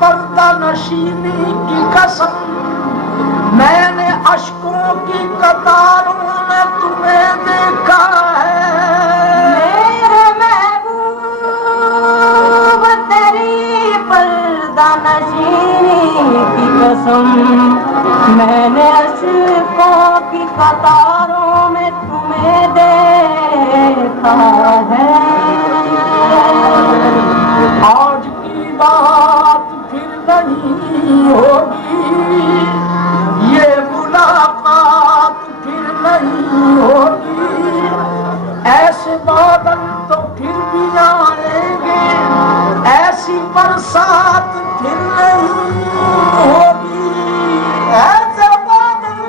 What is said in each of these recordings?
पर्दा नशीनी की कसम, मैंने अश्कों की कतारों में तुम्हें देखा है। मेरे महबूब तेरी पर्दा नशीनी की कसम, मैंने अश्कों की कतारों में तुम्हें देखा है। आज की बात फिर नहीं होगी, ये मुलाकात फिर नहीं होगी, ऐसे बादल तो फिर भी आएंगे, ऐसी बरसात फिर नहीं होगी, ऐसे बादल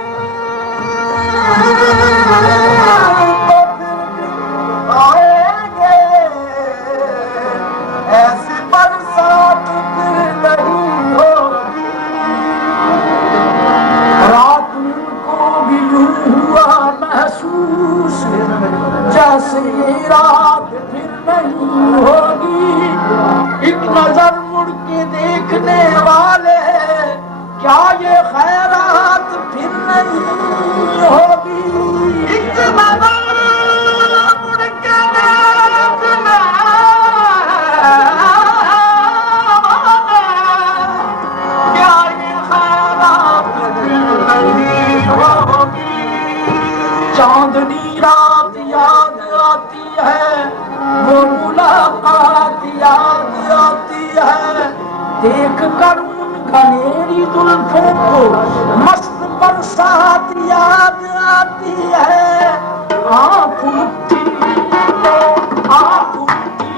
तो फिर भी आएंगे, ऐसी बरसात फिर नहीं होगी। रात को भी यूं हुआ महसूस, जैसे ये रात फिर नहीं होगी। एक नजर मुड़ के देखने वाले, क्या ये खैरात फिर नहीं होगी। एक नजर मुड़ के देखने वाले, क्या ये खैरात फिर नहीं होगी। चांदनी रात याद आती है, वो मुलाकात याद आती है, देख कर उन घनेरी जुल्फों को मस्त बरसात याद आती है। आँख उठी आँख उठी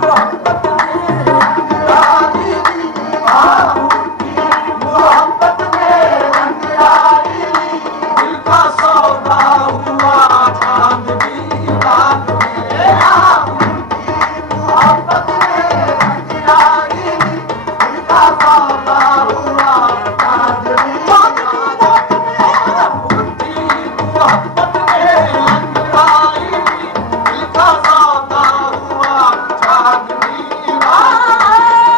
मोहब्बत ने रंग डाली, आँख उठी मोहब्बत ने रंग डाली, दिल का सौदा हुआ चांदनी रात में। आँख उठी मोहब्बत ने रंग डाली, दिल का सौदा हुआ चांदनी रात में। आँख उठी मोहब्बत ने रंग डाली, दिल का सौदा हुआ चांदनी रात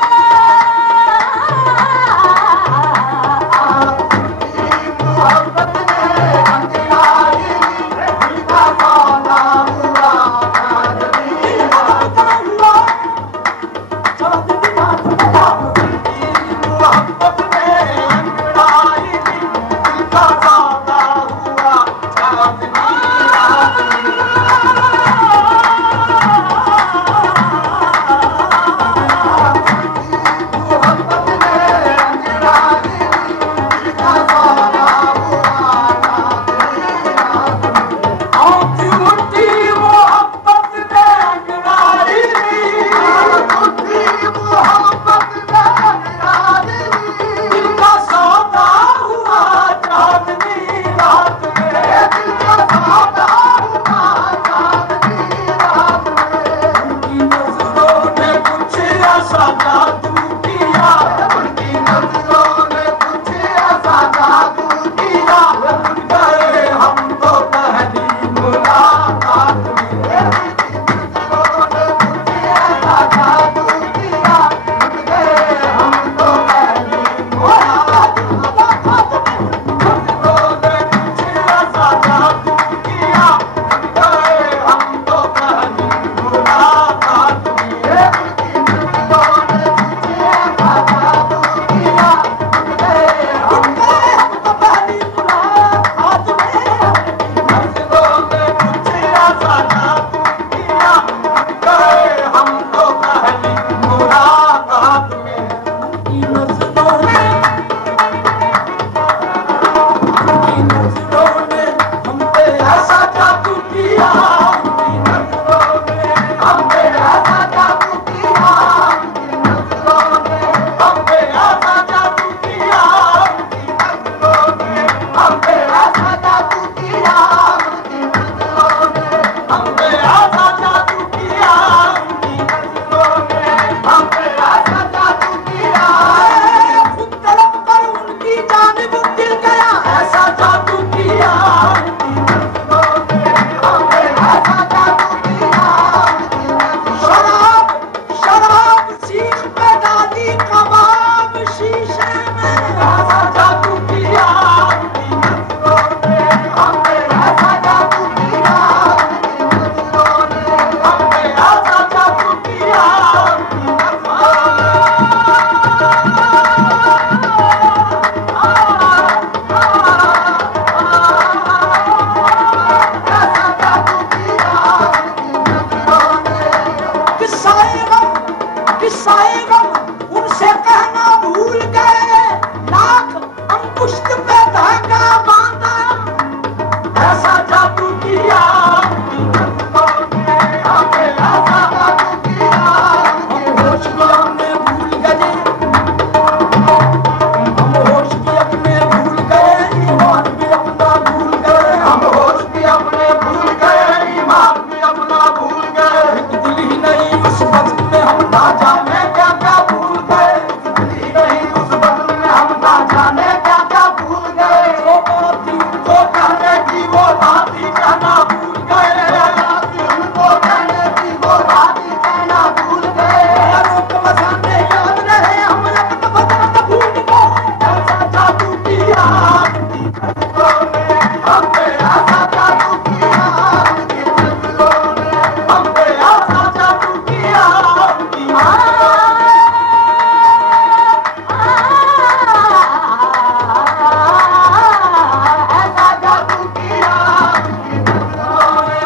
में। मोहब्बत ने रंग डाली, दिल का सौदा हुआ चांदनी रात में। चांदनी रात में मोहब्बत ने ऐसा जादू किया उनकी नजरों ने। किस्साए गम उनसे कहना भूल गए, लाख अंकुश पे धागा बांधा। ऐसा जादू किया उनकी नजरों ने, हमें ऐसा जादू किया उनकी हम होश भी अपने भूल गए, हम होश भी अपने भूल गए, ईमान भी अपना भूल गए। हम होश भी अपने भूल गए, ईमान भी अपना भूल गए। एक दिल ही नहीं उस वक्त में हम ना जाने क्या क्या भूल गए, दिल्ली नहीं उस बदल में हम ना जाने क्या क्या भूल गए। वो बात थी वो कहने की वो बात ही कहना भूल गए, उनको कहने की वो बात ही कहना भूल गए। यारों को मसाने याद रहे, हम रक्त बदन न भूल गए। ऐसा जादू किया उनकी नजरों ने, हम पे ऐसा जादू किया उनकी नजरों ने, हम पे ऐसा जादू किया उनकी नजरों ने। ऐसा जादू किया उनकी नजरों ने।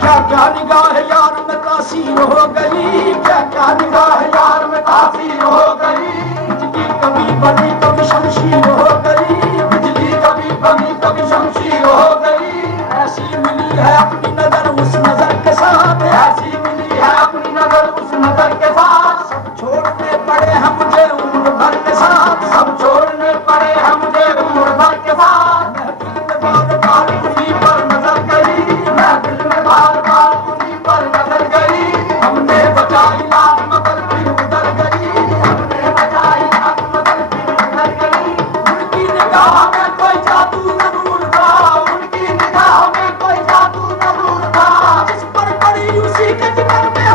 क्या क्या निगाह यार में तासीर हो गई, क्या क्या निगाह यार में तासीर हो गई, बिजली कभी बनी कभी शमशीर हो गई। बिजली कभी बनी कभी शमशीर हो गई। ऐसी मिली है अपनी नजर उस नजर के साथ, ऐसी मिली है अपनी नजर उस नजर के साथ। छोड़ने पड़े हैं मुझे उम्र भर के साथ। सब छोड़ने पड़े हैं मुझे उम्र भर के साथ। महफिल में बार बार उन्हीं पर नजर गई, महफिल में बार बार उन्हीं पर नजर गई। हमने बचाई लाख मगर फिर उधर गई, हमने बचाई लाख मगर फिर उधर गई। उनकी निगाह में कोई जादू जरूर था, उनकी निगाह में कोई जादू जरूर था, जिस पर पड़ी उसी के जिगर में